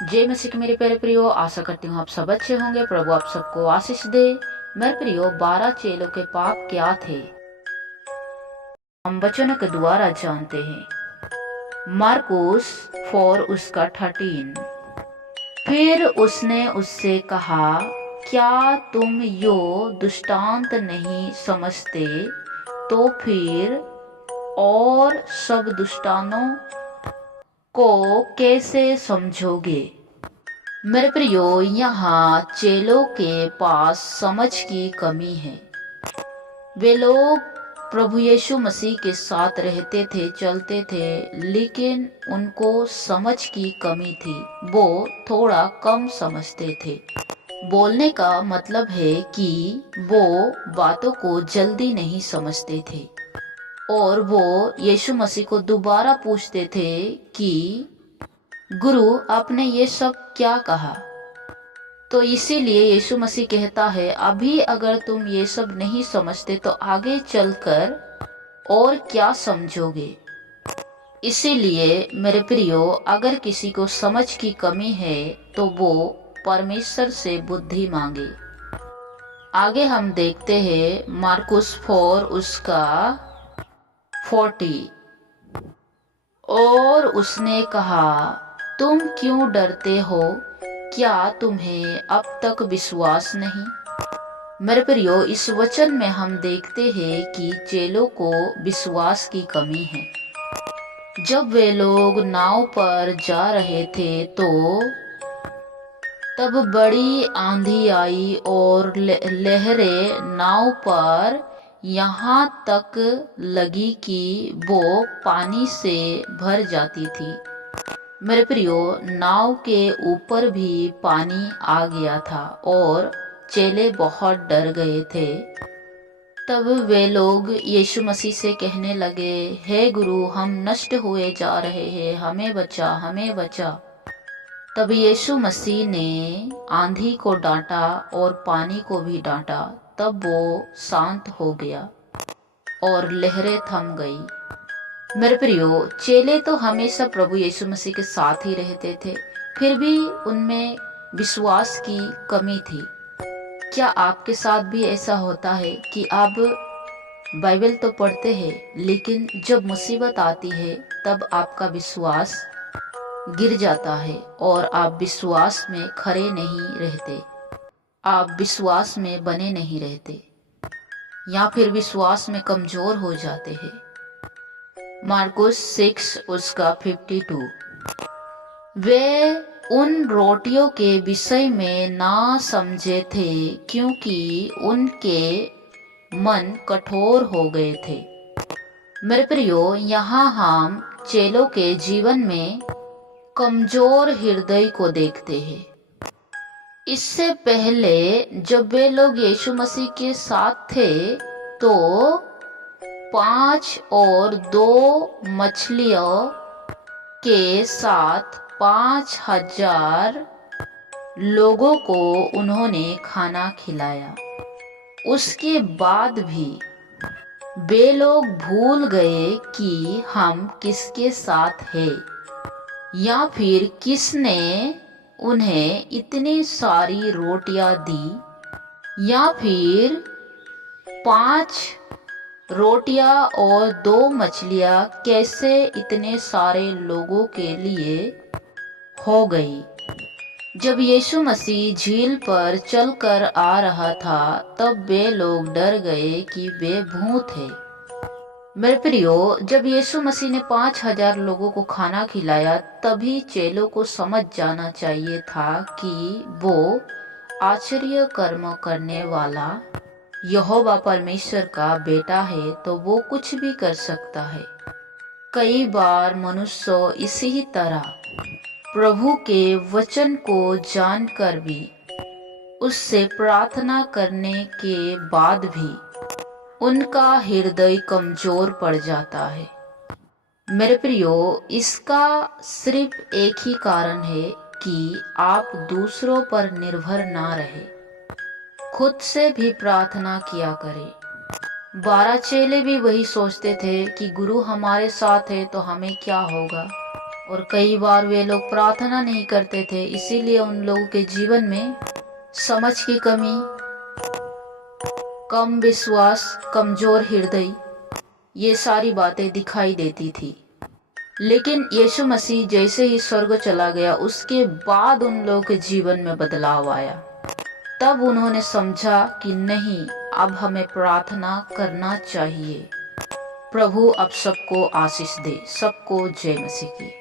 जय मसीह के मेरे प्यारे प्रियो, आशा करती हूँ आप सब अच्छे होंगे। प्रभु आप सबको आशीष दे। मेरे प्रियो, 12 चेलों के पाप क्या थे हम वचन के द्वारा जानते हैं। मार्कुस 4 उसका 13। फिर उसने उससे कहा, क्या तुम यो दृष्टांत नहीं समझते, तो फिर और सब दृष्टांतों को कैसे समझोगे। मेरे प्रियो, यहाँ चेलों के पास समझ की कमी है। वे लोग प्रभु यीशु मसीह के साथ रहते थे, चलते थे, लेकिन उनको समझ की कमी थी। वो थोड़ा कम समझते थे। बोलने का मतलब है कि वो बातों को जल्दी नहीं समझते थे और वो यीशु मसीह को दोबारा पूछते थे कि गुरु, आपने ये सब क्या कहा। तो इसीलिए यीशु मसीह कहता है, अभी अगर तुम ये सब नहीं समझते तो आगे चलकर और क्या समझोगे। इसीलिए मेरे प्रियो, अगर किसी को समझ की कमी है तो वो परमेश्वर से बुद्धि मांगे। आगे हम देखते हैं मार्कुस 4 उसका 40। और उसने कहा, तुम क्यों डरते हो, क्या तुम्हें अब तक विश्वास नहीं। मेरे प्रियो, इस वचन में हम देखते हैं कि चेलों को विश्वास की कमी है। जब वे लोग नाव पर जा रहे थे तो तब बड़ी आंधी आई और लहरें नाव पर यहाँ तक लगी कि वो पानी से भर जाती थी। मेरे प्रियो, नाव के ऊपर भी पानी आ गया था और चेले बहुत डर गए थे। तब वे लोग यीशु मसीह से कहने लगे, हे गुरु, हम नष्ट हुए जा रहे हैं, हमें बचा, हमें बचा। तब यीशु मसीह ने आंधी को डांटा और पानी को भी डांटा। तब वो शांत हो गया और लहरें थम गई। मेरे प्रियो, चेले तो हमेशा प्रभु यीशु मसीह के साथ ही रहते थे, फिर भी उनमें विश्वास की कमी थी। क्या आपके साथ भी ऐसा होता है कि आप बाइबल तो पढ़ते हैं, लेकिन जब मुसीबत आती है तब आपका विश्वास गिर जाता है और आप विश्वास में खड़े नहीं रहते, आप विश्वास में बने नहीं रहते, या फिर विश्वास में कमजोर हो जाते हैं। मार्कुस 6 उसका 52। वे उन रोटियों के विषय में ना समझे थे क्योंकि उनके मन कठोर हो गए थे। मेरे प्रियो, यहाँ हम चेलों के जीवन में कमजोर हृदय को देखते हैं। इससे पहले जब वे लोग यीशु मसीह के साथ थे तो 5 और 2 मछलियों के साथ 5,000 लोगों को उन्होंने खाना खिलाया। उसके बाद भी वे लोग भूल गए कि हम किसके साथ हैं, या फिर किसने उन्हें इतनी सारी रोटियां दी, या फिर 5 रोटियां और 2 मछलियां कैसे इतने सारे लोगों के लिए हो गई। जब यीशु मसीह झील पर चलकर आ रहा था तब वे लोग डर गए कि वे भूत है। मेरे प्रियो, जब यीशु मसीह ने 5,000 लोगों को खाना खिलाया तभी चेलों को समझ जाना चाहिए था कि वो आश्चर्य कर्म करने वाला यहोवा परमेश्वर का बेटा है, तो वो कुछ भी कर सकता है। कई बार मनुष्य इसी तरह प्रभु के वचन को जानकर भी उससे प्रार्थना करने के बाद भी उनका हृदय कमजोर पड़ जाता है। मेरे प्रियो, इसका सिर्फ एक ही कारण है कि आप दूसरों पर निर्भर ना रहे, खुद से भी प्रार्थना किया करें। 12 चेले भी वही सोचते थे कि गुरु हमारे साथ है तो हमें क्या होगा, और कई बार वे लोग प्रार्थना नहीं करते थे, इसीलिए उन लोगों के जीवन में समझ की कमी, कम विश्वास, कमजोर हृदय, ये सारी बातें दिखाई देती थी। लेकिन यीशु मसीह जैसे ही स्वर्ग चला गया, उसके बाद उन लोगों के जीवन में बदलाव आया। तब उन्होंने समझा कि नहीं, अब हमें प्रार्थना करना चाहिए। प्रभु अब सबको आशीष दे। सबको जय मसीह की।